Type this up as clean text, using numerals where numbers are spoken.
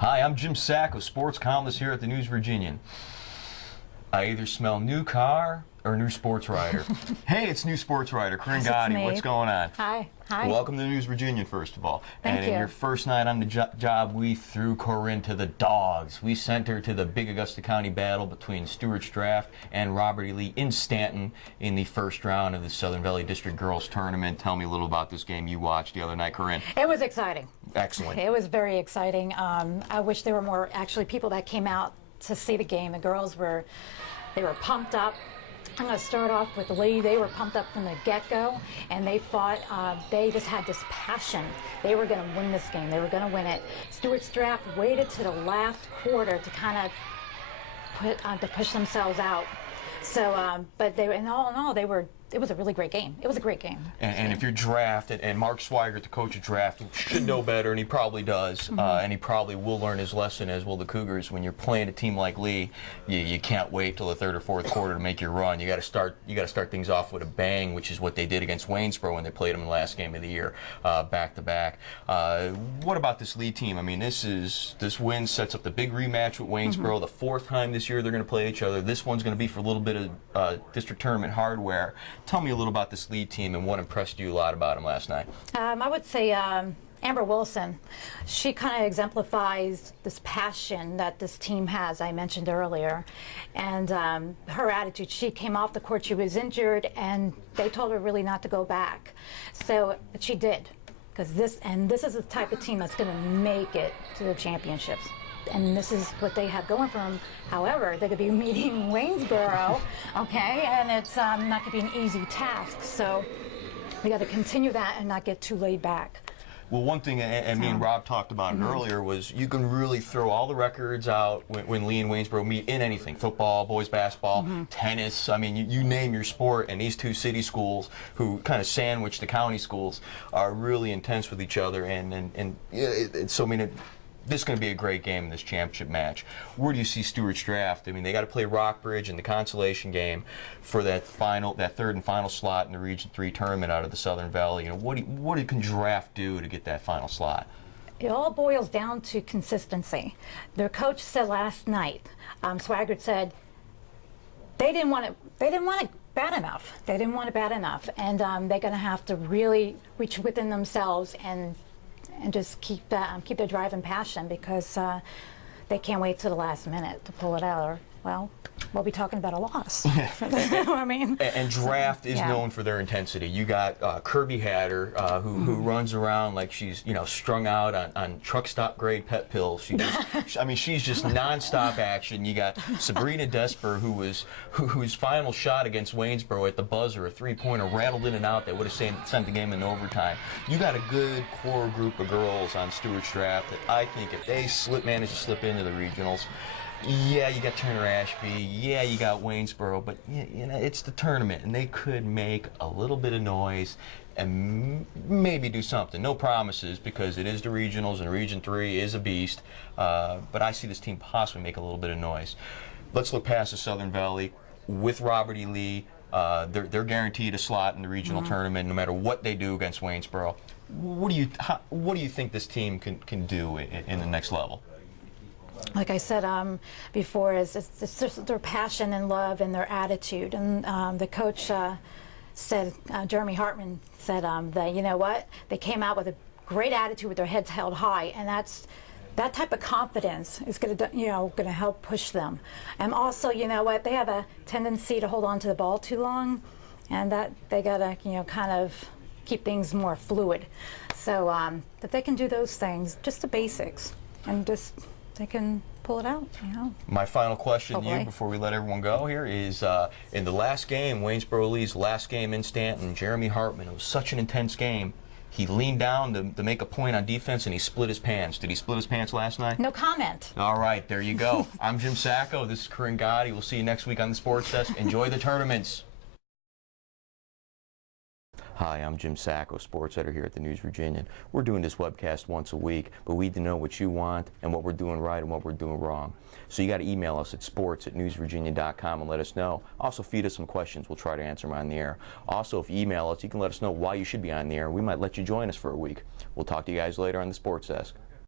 Hi, I'm Jim Sacco, sports columnist here at the News Virginian. I either smell new car or new sports writer. Hey, it's new sports writer, Corine Gatti. What's going on? Hi. Hi. Welcome to the News Virginian, first of all. Thank you. And your first night on the job, we threw Corine to the dogs. We sent her to the big Augusta County battle between Stuarts Draft and Robert E. Lee in Stanton in the first round of the Southern Valley District Girls Tournament. Tell me a little about this game you watched the other night, Corine. It was exciting. Excellent. It was very exciting. I wish there were more actually people that came out to see the game. The girls were pumped up. I'm going to start off with Lee. They were pumped up from the get-go, and they fought. They just had this passion. They were going to win this game. They were going to win it. Stuarts Draft waited to the last quarter to kind of push themselves out. So, but they, in all, they were. It was a really great game. It was a great game. And if you're Draft, and Mark Swigert, the coach of Draft, should know better, and he probably does, and he probably will learn his lesson, as will the Cougars. When you're playing a team like Lee, you can't wait till the third or fourth quarter to make your run. You got to start things off with a bang, which is what they did against Waynesboro when they played them in the last game of the year, back to back. What about this Lee team? I mean, this win sets up the big rematch with Waynesboro. The fourth time this year they're going to play each other. This one's going to be for a little bit of district tournament hardware. Tell me a little about this Lee team and what impressed you a lot about them last night. I would say Amber Wilson. She kind of exemplifies this passion that this team has, I mentioned earlier. And her attitude, she came off the court, she was injured, and they told her really not to go back. So, but she did. Because this is the type of team that's going to make it to the championships. And this is what they have going for them. However, they're going to be meeting Waynesboro, okay, and it's not going to be an easy task. So we got to continue that and not get too laid back. Well, one thing, and me and Rob talked about it earlier, was you can really throw all the records out when Lee and Waynesboro meet in anything: football, boys basketball, tennis. I mean, you name your sport, and these two city schools, who kind of sandwich the county schools, are really intense with each other. So I mean, this is going to be a great game in this championship match. Where do you see Stuarts Draft? I mean, they got to play Rockbridge in the consolation game for that third and final slot in the Region 3 tournament out of the Southern Valley. You know, what can Draft do to get that final slot? It all boils down to consistency. Their coach said last night, Swigert said, they didn't want it bad enough. They didn't want it bad enough, and they're going to have to really reach within themselves and just keep their drive and passion, because they can't wait to the last minute to pull it out, or, well, we'll be talking about a loss. I mean, and Draft is known for their intensity. You got Kirby Hatter, who runs around like she's strung out on truck stop grade pet pills. She's just nonstop action. You got Sabrina Desper, whose final shot against Waynesboro at the buzzer, a three-pointer, rattled in and out. They would have sent the game in overtime. You got a good core group of girls on Stuarts Draft that I think if they manage to slip into the regionals. Yeah, you got Turner Ashby. Yeah, you got Waynesboro, but it's the tournament, and they could make a little bit of noise and maybe do something. No promises, because it is the regionals, and Region 3 is a beast. But I see this team possibly make a little bit of noise. Let's look past the Southern Valley with Robert E. Lee. They're guaranteed a slot in the regional tournament, no matter what they do against Waynesboro. What do you think this team can do in the next level? Like I said before, it's just their passion and love and their attitude. And the coach said, Jeremy Hartman said that, you know what, they came out with a great attitude with their heads held high, and that type of confidence is going to help push them. And also, you know what, they have a tendency to hold on to the ball too long, and that they got to kind of keep things more fluid. So that they can do those things, just the basics, and just they can pull it out, My final question to you before we let everyone go here is, in the last game, Waynesboro Lee's last game in Stanton, Jeremy Hartman, it was such an intense game, he leaned down to make a point on defense, and he split his pants. Did he split his pants last night? No comment. All right, there you go. I'm Jim Sacco. This is Corine Gatti. We'll see you next week on the Sports Desk. Enjoy the tournaments. Hi, I'm Jim Sacco, sports editor here at the News Virginian. We're doing this webcast once a week, but we need to know what you want and what we're doing right and what we're doing wrong. So you got to email us at sports@newsvirginia.com and let us know. Also, feed us some questions. We'll try to answer them on the air. Also, if you email us, you can let us know why you should be on the air. We might let you join us for a week. We'll talk to you guys later on the Sports Desk.